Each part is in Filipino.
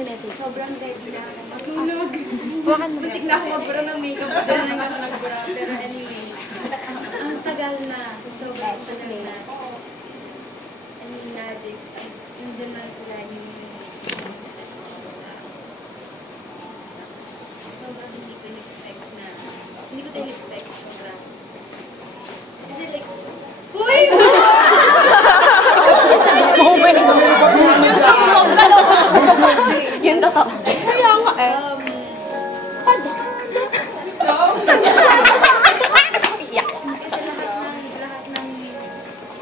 message. Sobrang desi na. Matulog. Buwakan mo. Butik na ako magbura ng makeup. Pero naman ako nagbura. Pero anyway, ang tagal na. Sobrang tagal na. I mean, Nadix. Nandun na sila yung sobrang hindi ko in-expect na. Hindi ko in-expect. Sobrang. Kasi like, uy! Yun totoo. Kaya nga eh.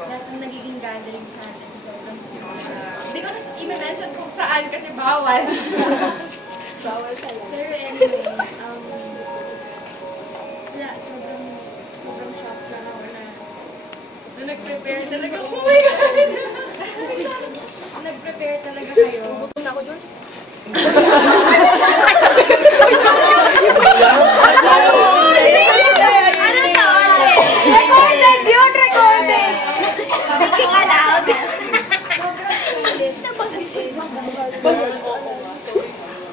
Lahat ng nagiging gathering sa atin, sobrang simple. Hindi ko na i-mention kung saan kasi bawal. Bawal talaga. Pero anyway, wala, sobrang shock lang ako na nag-prepare talaga. Oh my God! Nag-prepare talaga kayo. Gutom na ako, Jules. Ano to? Recorded yun! Recorded! Speaking aloud. Sobrang sulit.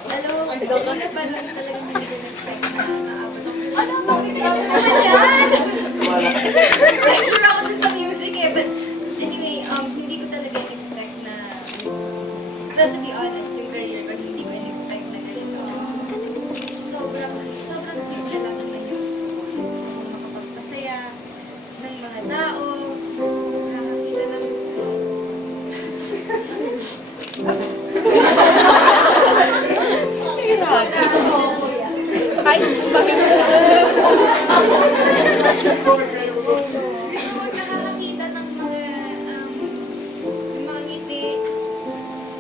Alam mo, una pa lang talagang hindi ko na-expect na aabot ako. Ano mo? Yan! Pressure ako dun sa music eh. But anyway, hindi ko talaga in-expect na, to be honest, yung career ko, hindi ko in-expect na ganito. Sobrang simple lang naman yung gusto ko makapagpasaya ng mga tao. Gusto ko nakakita ng... Sige na. Kahit bakit nakakakita ng mga ngiti.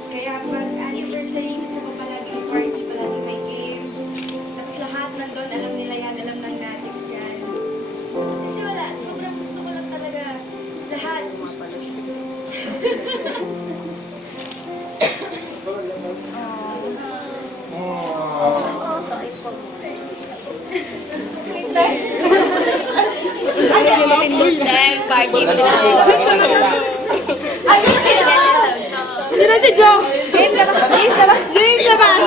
Kaya pag anniversary, gusto ko palagi yung party, palagi may games. Tapos lahat nandun, alam nila yan, alam ng Nadix yan. Kasi wala, sobrang gusto ko lang talaga lahat. Sino si Joe? James naman!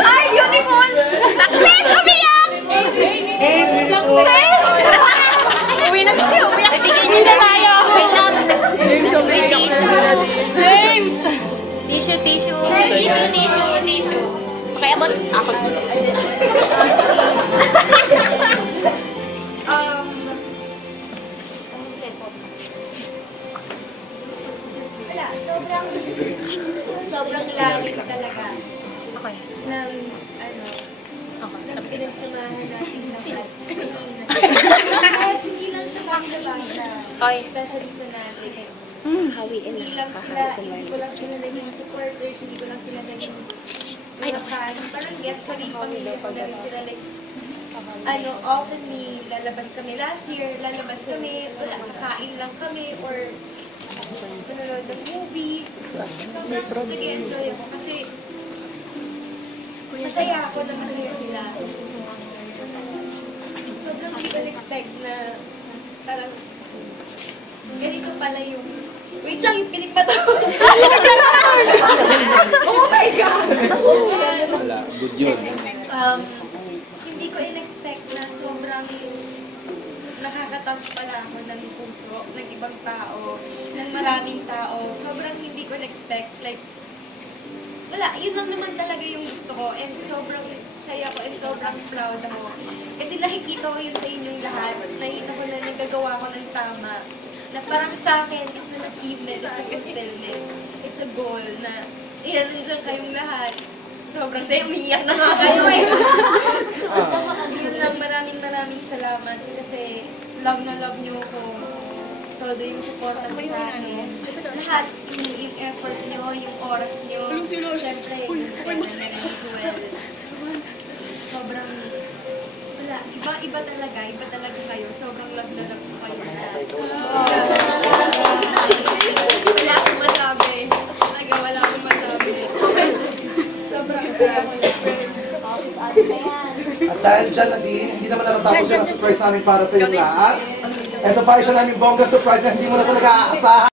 Ay, beautiful! Success! Umiyak! Success! Uwi na tayo! Uwi na tayo! Wait lang! James! Tissue! Okay, abot ako. Wala, sobrang langit talaga Okay. ng, Okay. ng pinagsamahan natin lahat. Kahit hindi lang siya basta-basta, Okay. especially sa natin. Hawiin Hindi lang sila, hindi ko lang sila naging supporters, hindi ko lang sila naging Ay, okay. fans. Parang gets ko rin pamilya ko na rin sila like, openly, lalabas kami last year, lalabas kami, wala, kakain lang kami, or nanonood ng movie. Sobrang nag-enjoy ako kasi masaya ako na masaya sila. Sobrang hindi ko expect na parang ganito pala yung... Wait lang, yung pilik pa to. Oh my God! Wala, good yun. Hindi ko in-expect na sobrang nakakatouch pala ako ng puso, ng ibang tao, ng maraming tao. Sobrang hindi ko in-expect. Like, wala, yun lang naman talaga yung gusto ko. And sobrang saya ko and sobrang proud ako. Kasi nakikita ko yun sa inyong lahat. Nakita ko na nagagawa ko ng tama. Na parang sa akin, it's an achievement, it's a fulfillment. It's a goal na nandiyan kayong lahat. Sobrang saya, umiiyak na nga kayo eh. Yun lang, maraming salamat kasi love na love niyo ko. Todo yung support mo sa akin. Lahat, yung effort niyo, yung oras niyo. Siyempre, yung pwede na rin as well. Sobrang, wala, iba talaga kayo. Sobrang love na love ko kayo lahat. Wala akong masabi. Talaga, wala akong masabi. Sobrang At dahil dyan, Nadine, hindi naman natatapos siya ng surprise namin para sa iyo lahat. Ito pa isa namin bongga surprise na hindi mo na talaga aasahan.